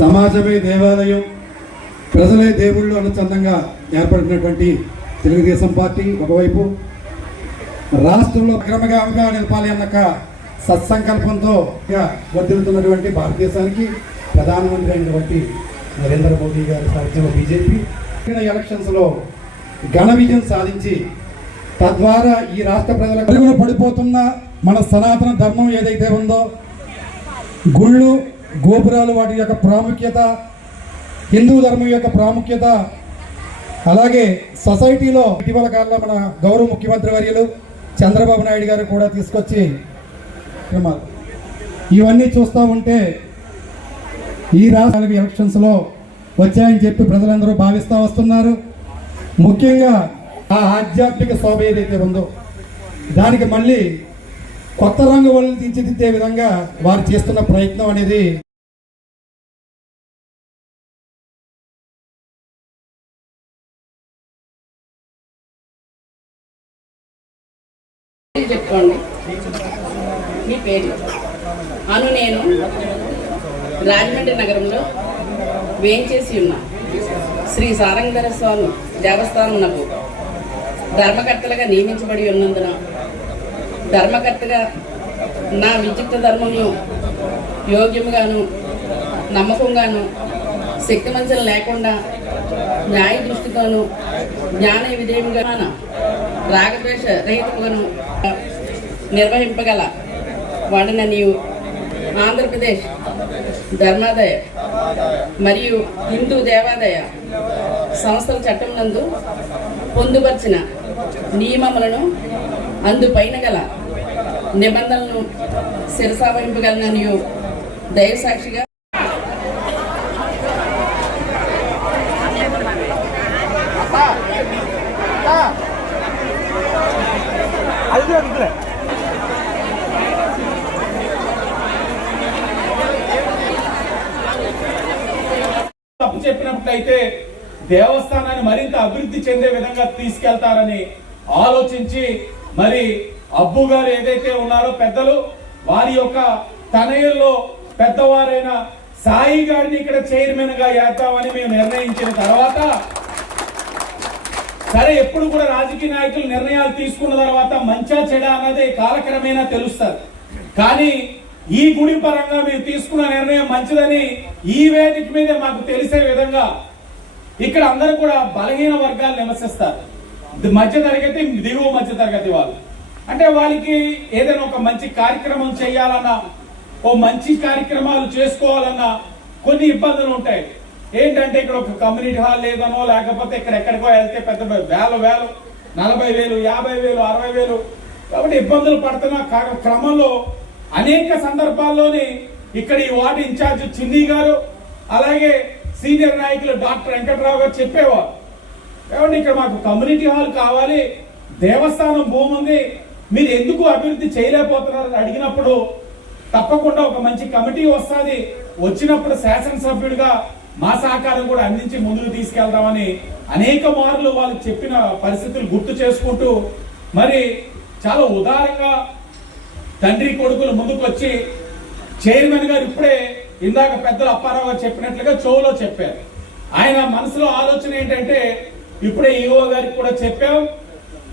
సమాజమే దేవాలయం ప్రజలే దేవుళ్ళు అనుచందంగా ఏర్పడినటువంటి తెలుగుదేశం పార్టీ ఒకవైపు రాష్ట్రంలో క్రమగామిగా నిలపాలి అన్న సత్సంకల్పంతో వర్దిల్లుతున్నటువంటి భారతదేశానికి ప్రధానమంత్రి అయినటువంటి నరేంద్ర మోదీ గారి సారథ్యంలో బీజేపీ. ఎలక్షన్స్లో ఘన విజయం సాధించి తద్వారా ఈ రాష్ట్ర ప్రజల పడిపోతున్న మన సనాతన ధర్మం ఏదైతే ఉందో గుళ్ళు గోపురాలు వాటి యొక్క ప్రాముఖ్యత హిందూ ధర్మం యొక్క ప్రాముఖ్యత అలాగే సొసైటీలో ఇటీవల కాలంలో మన గౌరవ ముఖ్యమంత్రి వర్యులు చంద్రబాబు నాయుడు గారు కూడా తీసుకొచ్చి క్రమాలు. ఇవన్నీ చూస్తూ ఉంటే ఈ రాష్ట్ర ఎలక్షన్స్లో వచ్చాయని చెప్పి ప్రజలందరూ భావిస్తూ వస్తున్నారు. ముఖ్యంగా ఆ ఆధ్యాత్మిక శోభ ఏదైతే ఉందో దానికి మళ్ళీ కొత్త రంగు వాళ్ళని తీర్చిదిద్దే విధంగా వారు చేస్తున్న ప్రయత్నం అనేది చెప్పండి చెప్పుకోండి. మీ పేరు? అను నేను రాజమండ్రి నగరంలో వేంచేసి ఉన్నా. శ్రీ సారంగధర స్వామి దేవస్థానం నాకు ధర్మకర్తలుగా నియమించబడి ఉన్నందున ధర్మకర్తగా నా విద్యుక్త ధర్మంలో యోగ్యముగాను నమ్మకంగాను శక్తి మంచం లేకుండా న్యాయ దృష్టితోనూ జ్ఞాన విధేయంగా రాగద్వేష రహితముగాను నిర్వహింపగల వాడిన నీవు ఆంధ్రప్రదేశ్ ధర్మాదాయ మరియు హిందూ దేవాదాయ సంస్థల చట్టం నందు పొందుపరిచిన నియమములను అందుపైన గల నిబంధనలను శిరసావహింపగలనని దైవ సాక్షిగా. తప్పు చెప్పినప్పుడైతే దేవస్థానాన్ని మరింత అభివృద్ధి చెందే విధంగా తీసుకెళ్తారని ఆలోచించి మరి అబ్బు గారు ఏదైతే ఉన్నారో పెద్దలు వారి యొక్క తనయుల్లో పెద్దవారైన సాయి గారిని ఇక్కడ చైర్మన్గా వేద్దామని మేము నిర్ణయించిన తర్వాత సరే ఎప్పుడు కూడా రాజకీయ నాయకులు నిర్ణయాలు తీసుకున్న తర్వాత మంచా చెడ అన్నది కాలక్రమేణా తెలుస్తుంది. కానీ ఈ గుడి పరంగా మీరు తీసుకున్న నిర్ణయం మంచిదని ఈ వేదిక మీదే మాకు తెలిసే విధంగా ఇక్కడ అందరూ కూడా బలహీన వర్గాలు నివసిస్తారు. మధ్య తరగతి దిగువ మధ్య తరగతి వాళ్ళు. అంటే వాళ్ళకి ఏదైనా ఒక మంచి కార్యక్రమం చేయాలన్నా ఓ మంచి కార్యక్రమాలు చేసుకోవాలన్నా కొన్ని ఇబ్బందులు ఉంటాయి. ఏంటంటే ఇక్కడ ఒక కమ్యూనిటీ హాల్ లేదనో లేకపోతే ఇక్కడ ఎక్కడికో వెళ్తే పెద్ద వేల వేలు నలభై వేలు యాభై వేలు అరవై వేలు కాబట్టి ఇబ్బందులు పడుతున్న కా- క్రమంలో అనేక సందర్భాల్లోని ఇక్కడ ఈ వార్డు ఇన్ఛార్జ్ చిన్ని గారు అలాగే సీనియర్ నాయకులు డాక్టర్ వెంకట్రావు గారు చెప్పేవారు. కాబట్టి ఇక్కడ మాకు కమ్యూనిటీ హాల్ కావాలి దేవస్థానం భూమి ఉంది మీరు ఎందుకు అభివృద్ధి చేయలేకపోతున్నారని అడిగినప్పుడు తప్పకుండా ఒక మంచి కమిటీ వస్తుంది. వచ్చినప్పుడు శాసనసభ్యుడిగా మా సహకారం కూడా అందించి ముందుకు తీసుకెళ్దామని అనేక మార్లు వాళ్ళు చెప్పిన పరిస్థితులు గుర్తు చేసుకుంటూ మరి చాలా ఉదారంగా తండ్రి కొడుకులు ముందుకు వచ్చి చైర్మన్ గారు ఇప్పుడే ఇందాక పెద్దలు అప్పారావు గారు చెప్పినట్లుగా చెవులో చెప్పారు. ఆయన మనసులో ఆలోచన ఏంటంటే ఇప్పుడే ఈఓ గారికి కూడా చెప్పాం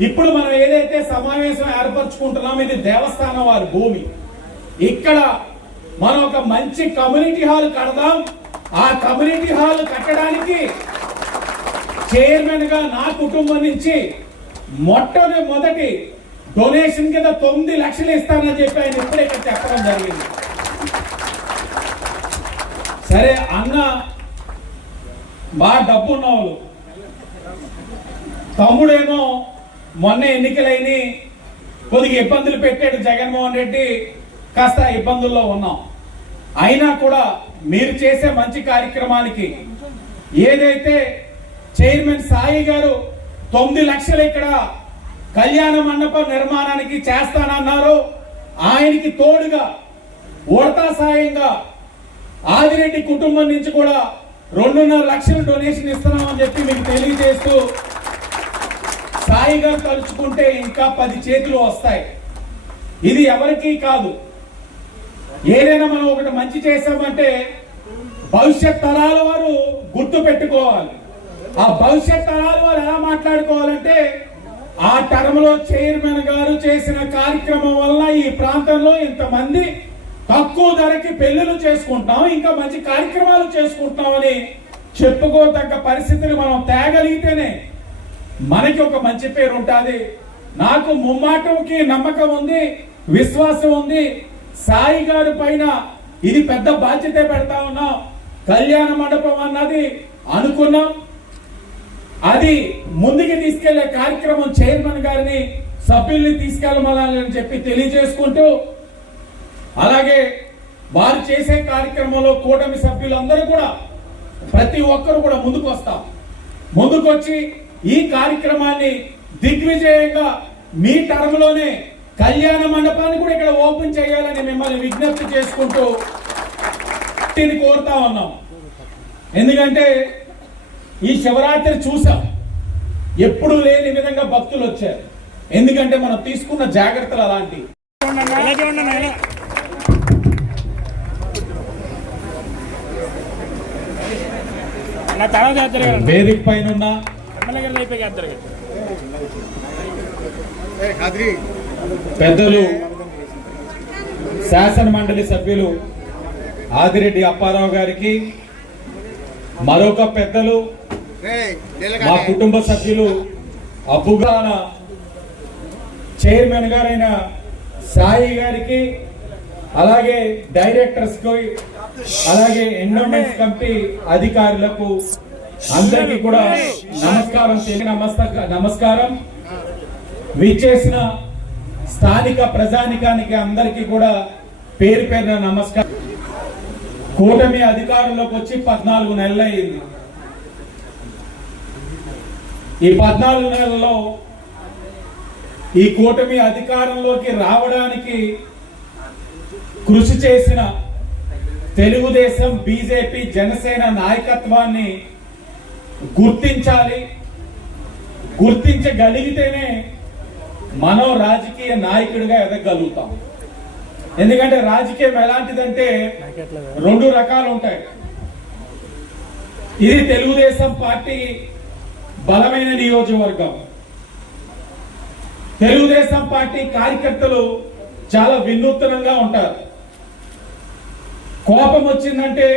ఇప్పుడు మనం ఏదైతే సమావేశం ఏర్పరచుకుంటున్నాం ఇది దేవస్థానం వారి భూమి. ఇక్కడ మనం ఒక మంచి కమ్యూనిటీ హాల్ కడదాం. ఆ కమ్యూనిటీ హాల్ కట్టడానికి చైర్మన్గా నా కుటుంబం నుంచి మొట్టమొదటి మొదటి డొనేషన్ కింద తొమ్మిది లక్షలు ఇస్తానని చెప్పి ఆయన ఇప్పుడే ఇక్కడ చెప్పడం జరిగింది. సరే అన్న బాగా డబ్బు ఉన్నవాళ్ళు తమ్ముడేమో మొన్న ఎన్నికలైని కొద్దిగా ఇబ్బందులు పెట్టాడు జగన్మోహన్ రెడ్డి కాస్త ఇబ్బందుల్లో ఉన్నాం. అయినా కూడా మీరు చేసే మంచి కార్యక్రమానికి ఏదైతే చైర్మన్ సాయి గారు తొమ్మిది లక్షలు ఇక్కడ కళ్యాణ మండపం నిర్మాణానికి చేస్తానన్నారు ఆయనకి తోడుగా ఉడతా సాయంగా ఆదిరెడ్డి కుటుంబం నుంచి కూడా రెండున్నర లక్షలు డొనేషన్ ఇస్తున్నామని చెప్పి మీకు తెలియజేస్తూ హాయిగా తలుచుకుంటే ఇంకా పది చేతులు వస్తాయి. ఇది ఎవరికీ కాదు. ఏదైనా మనం ఒకటి మంచి చేసామంటే భవిష్యత్ తరాల వారు గుర్తు పెట్టుకోవాలి. ఆ భవిష్యత్ తరాల వారు ఎలా మాట్లాడుకోవాలంటే ఆ టర్మ్లో చైర్మన్ గారు చేసిన కార్యక్రమం వల్ల ఈ ప్రాంతంలో ఇంతమంది తక్కువ ధరకి పెళ్ళిళ్ళు చేసుకుంటాం ఇంకా మంచి కార్యక్రమాలు చేసుకుంటామని చెప్పుకోదగ్గ పరిస్థితులు మనం తేగలిగితేనే మనకి ఒక మంచి పేరు ఉంటుంది. నాకు ముమ్మాటంకి నమ్మకం ఉంది విశ్వాసం ఉంది. సాయి గారి పైన ఇది పెద్ద బాధ్యత పెడతా ఉన్నాం. కళ్యాణ మండపం అన్నది అనుకున్నాం. అది ముందుకు తీసుకెళ్ళే కార్యక్రమం చైర్మన్ గారిని సభ్యుల్ని తీసుకెళ్ళమని చెప్పి తెలియజేసుకుంటూ అలాగే వారు చేసే కార్యక్రమంలో కూటమి సభ్యులందరూ కూడా ప్రతి ఒక్కరు కూడా ముందుకు వస్తాం ముందుకొచ్చి ఈ కార్యక్రమాన్ని దిగ్విజయంగా మీ టర్మ్లోనే కళ్యాణ మండపాన్ని కూడా ఇక్కడ ఓపెన్ చేయాలని మిమ్మల్ని విజ్ఞప్తి చేసుకుంటూ దీన్ని కోరుతా ఉన్నాం. ఎందుకంటే ఈ శివరాత్రి చూసాం. ఎప్పుడు లేని విధంగా భక్తులు వచ్చారు. ఎందుకంటే మనం తీసుకున్న జాగ్రత్తలు కదా వేదిక పైన పెద్దలు శాసన మండలి సభ్యులు ఆదిరెడ్డి అప్పారావు గారికి మరొక పెద్దలు మా కుటుంబ సభ్యులు అబ్బుగాన చైర్మన్ గారైన సాయి గారికి అలాగే డైరెక్టర్స్కి అలాగే ఎండోమెంట్స్ కమిటీ అధికారులకు అందరికీ కూడా నమస్కారం నమస్కారం. విచ్చేసిన స్థానిక ప్రజానికానికి అందరికీ కూడా పేరు పేరున నమస్కారం. కూటమి అధికారంలోకి వచ్చి పద్నాలుగు నెలలు అయింది ఈ పద్నాలుగు నెలల్లో ఈ కూటమి అధికారంలోకి రావడానికి కృషి చేసిన తెలుగుదేశం బీజేపీ జనసేన నాయకత్వాన్ని గుర్తించాలి. గుర్తించగలిగితేనే మనం రాజకీయ నాయకుడిగా ఎదగలుగుతాం. ఎందుకంటే రాజకీయం ఎలాంటిదంటే రెండు రకాలు ఉంటాయి. ఇది తెలుగుదేశం పార్టీ బలమైన నియోజకవర్గం. తెలుగుదేశం పార్టీ కార్యకర్తలు చాలా వినూత్నంగా ఉంటారు. కోపం వచ్చిందంటే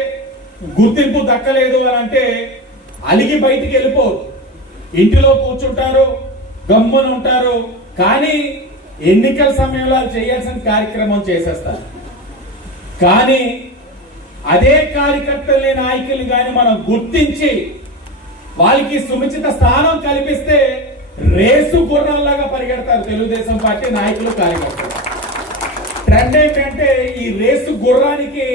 గుర్తింపు దక్కలేదు అని అంటే అలిగి బయటికి వెళ్ళిపోరు ఇంటిలో కూర్చుంటారు గమ్మున ఉంటారు కానీ ఎన్నికల సమయంలో చేయాల్సిన కార్యక్రమం చేసేస్తారు. కానీ అదే కార్యకర్తల్ని నాయకులు కానీ మనం గుర్తించి వాళ్ళకి సుముచిత స్థానం కల్పిస్తే రేసు గుర్రంలాగా పరిగెడతారు తెలుగుదేశం పార్టీ నాయకులు కార్యకర్తలు. ట్రెండ్ ఏంటంటే ఈ రేసు గుర్రానికి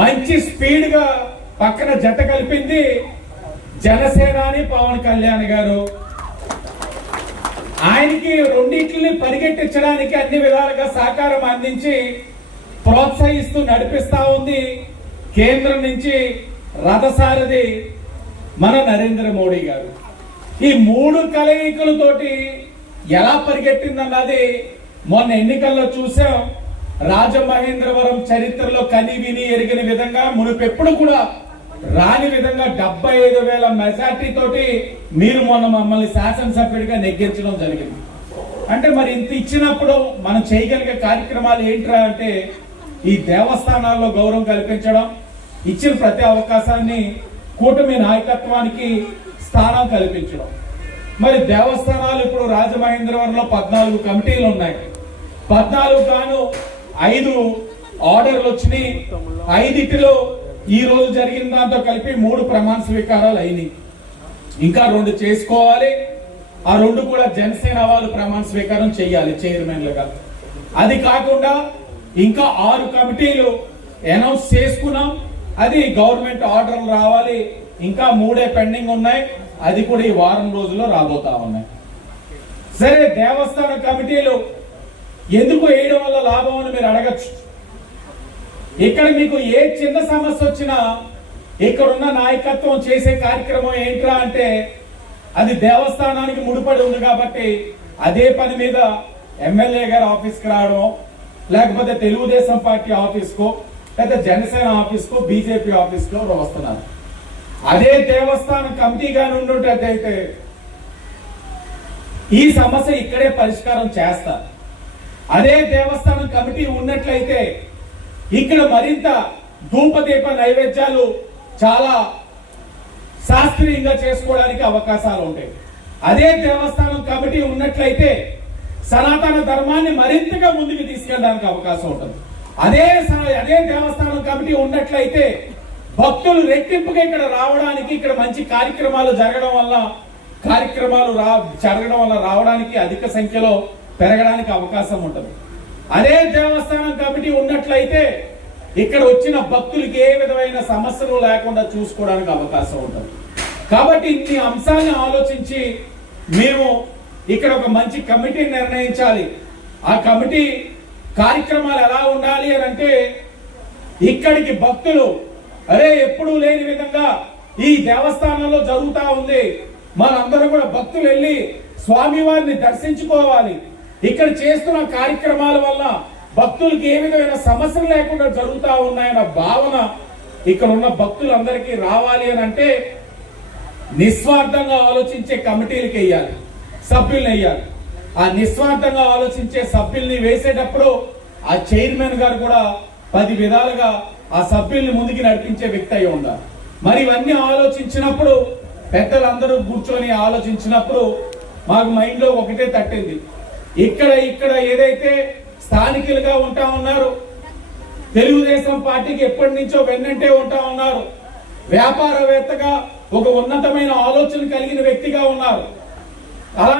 మంచి స్పీడ్గా పక్కన జత కలిపింది జనసేనాని పవన్ కళ్యాణ్ గారు. ఆయనకి రెండింటిని పరిగెట్టించడానికి అన్ని విధాలుగా సహకారం అందించి ప్రోత్సహిస్తూ నడిపిస్తా ఉంది కేంద్రం నుంచి రథసారథి మన నరేంద్ర మోడీ గారు. ఈ మూడు కలయికలతోటి ఎలా పరిగెట్టిందన్నది మొన్న ఎన్నికల్లో చూసాం. రాజమహేంద్రవరం చరిత్రలో కని విని ఎరిగిన విధంగా మునుపెప్పుడు కూడా రాని విధంగా డెబ్బై ఐదు వేల మెజార్టీ తోటి మీరు మొన్న మమ్మల్ని శాసనసభ్యుడిగా నెగ్గించడం జరిగింది. అంటే మరి ఇంత ఇచ్చినప్పుడు మనం చేయగలిగే కార్యక్రమాలు ఏంట్రా అంటే ఈ దేవస్థానాల్లో గౌరవం కల్పించడం ఇచ్చిన ప్రతి అవకాశాన్ని కూటమి నాయకత్వానికి స్థానం కల్పించడం. మరి దేవస్థానాలు ఇప్పుడు రాజమహేంద్రవరంలో పద్నాలుగు కమిటీలు ఉన్నాయి. పద్నాలుగు గాను ఐదు ఆర్డర్లు వచ్చినాయి. ఐదిటిలో ఈ రోజు జరిగిన దాంతో కలిపి మూడు ప్రమాణ స్వీకారాలు అయినాయి. ఇంకా రెండు చేసుకోవాలి. ఆ రెండు కూడా జనసేన వాళ్ళు ప్రమాణ స్వీకారం చేయాలి చైర్మన్లుగా. అది కాకుండా ఇంకా ఆరు కమిటీలు అనౌన్స్ చేసుకున్నాం. అది గవర్నమెంట్ ఆర్డర్లు రావాలి. ఇంకా మూడే పెండింగ్ ఉన్నాయి. అది కూడా ఈ వారం రోజుల్లో రాబోతా ఉన్నాయి. సరే దేవస్థాన కమిటీలు ఎందుకు వేయడం వల్ల లాభం అని మీరు అడగచ్చు? ఇక్కడ మీకు ఏ చిన్న సమస్య వచ్చినా ఇక్కడ ఉన్న నాయకత్వం చేసే కార్యక్రమం ఏంట్రా అంటే అది దేవస్థానానికి ముడిపడి ఉంది కాబట్టి అదే పని మీద ఎమ్మెల్యే గారు ఆఫీస్కి రావడం లేకపోతే తెలుగుదేశం పార్టీ ఆఫీస్కో లేదా జనసేన ఆఫీస్కో బీజేపీ ఆఫీస్కో వస్తున్నారు. అదే దేవస్థానం కమిటీగా ఉండుంటట్టయితే ఈ సమస్య ఇక్కడే పరిష్కారం చేస్తారు. అదే దేవస్థానం కమిటీ ఉన్నట్లయితే ఇక్కడ మరింత ధూపదీప నైవేద్యాలు చాలా శాస్త్రీయంగా చేసుకోవడానికి అవకాశాలు ఉంటాయి. అదే దేవస్థానం కమిటీ ఉన్నట్లయితే సనాతన ధర్మాన్ని మరింతగా ముందుకు తీసుకెళ్ళడానికి అవకాశం ఉంటుంది. అదే స- అదే దేవస్థానం కమిటీ ఉన్నట్లయితే భక్తులు రెట్టింపుగా ఇక్కడ రావడానికి ఇక్కడ మంచి కార్యక్రమాలు జరగడం వల్ల కార్యక్రమాలు రా జరగడం వల్ల రావడానికి అధిక సంఖ్యలో పెరగడానికి అవకాశం ఉంటుంది. అదే దేవస్థానం కమిటీ ఉన్నట్లయితే ఇక్కడ వచ్చిన భక్తులకి ఏ విధమైన సమస్యలు లేకుండా చూసుకోవడానికి అవకాశం ఉంటుంది. కాబట్టి ఇన్ని అంశాలను ఆలోచించి మేము ఇక్కడ ఒక మంచి కమిటీ నిర్ణయించాలి. ఆ కమిటీ కార్యక్రమాలు ఎలా ఉండాలి అని అంటే ఇక్కడికి భక్తులు అరే ఎప్పుడూ లేని విధంగా ఈ దేవస్థానంలో జరుగుతూ ఉంది. మనందరం కూడా భక్తులు వెళ్ళి స్వామివారిని దర్శించుకోవాలి. ఇక్కడ చేస్తున్న కార్యక్రమాల వల్ల భక్తులకి ఏ విధమైన సమస్యలు లేకుండా జరుగుతూ ఉన్నాయన్న భావన ఇక్కడ ఉన్న భక్తులందరికీ రావాలి అని అంటే నిస్వార్థంగా ఆలోచించే కమిటీలకి వేయాలి సభ్యుల్ని వేయాలి. ఆ నిస్వార్థంగా ఆలోచించే సభ్యుల్ని వేసేటప్పుడు ఆ చైర్మన్ గారు కూడా పది విధాలుగా ఆ సభ్యుల్ని ముందుకు నడిపించే వ్యక్తి అయి ఉండాలి. మరి ఇవన్నీ ఆలోచించినప్పుడు పెద్దలందరూ కూర్చొని ఆలోచించినప్పుడు మాకు మైండ్లో ఒకటే తట్టింది. ఇక్కడ ఇక్కడ ఏదైతే స్థానికులుగా ఉంటా ఉన్నారు తెలుగుదేశం పార్టీకి ఎప్పటి నుంచో వెన్నంటే ఉంటా ఉన్నారు వ్యాపారవేత్తగా ఒక ఉన్నతమైన ఆలోచన కలిగిన వ్యక్తిగా ఉన్నారు.